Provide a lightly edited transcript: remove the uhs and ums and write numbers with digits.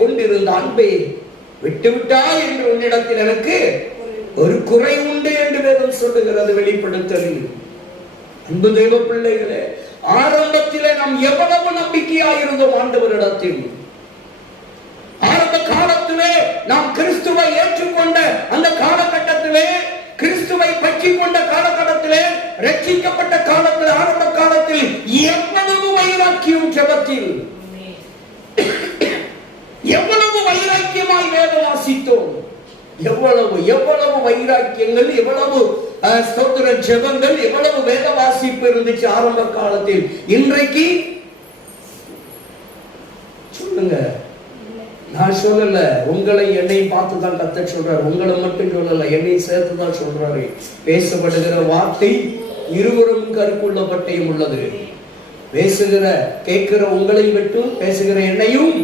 கொண்டிருந்த அன்பை விட்டுவிட்டாய் என்று உன்னிடத்தில் எனக்கு ஒரு குறை உண்டு என்று வேதம் சொல்லுகிறது. வெளிப்படுத்தலில் அன்பு தேவ பிள்ளைகளே, ஆரம்பத்திலே நாம் எவ்வளவு நம்பிக்கையாயிருந்தோம் ஆண்டவரிடத்தில். ஆரம்ப காலத்திலே நாம் கிறிஸ்துவை ஏற்றுக்கொண்ட அந்த காலகட்டத்திலே, கிறிஸ்துவை பற்றி கொண்ட காலகட்டத்திலே, ரட்சிக்கப்பட்ட காலத்தில், ஆரம்ப காலத்தில் எவ்வளவு வைராக்கியம் ஜெபத்தில், எவ்வளவு வைராக்கியமாய் வேதம் வாசித்தோம். எவ்வளவு எவ்வளவு வைராக்கியங்கள், எவ்வளவு ஸ்தோத்திர ஜெபங்கள், எவ்வளவு வேத வாசிப்பு இருந்துச்சு ஆரம்ப காலத்தில். இன்றைக்கு சொல்லுங்க. நான் சொல்லல, உங்களை என்னை பார்த்து தான் கர்த்தர் சொல்றாரு. உங்களை மட்டும் சொல்லல, என்னை சேர்த்து தான் சொல்றாரு. பேசப்படுகிற வார்த்தை இருவரும் கருக்குள்ள பட்டயம் உள்ளது. பேசுகிற கேட்கிற உங்களை விட்டு பேசுகிற என்னையும்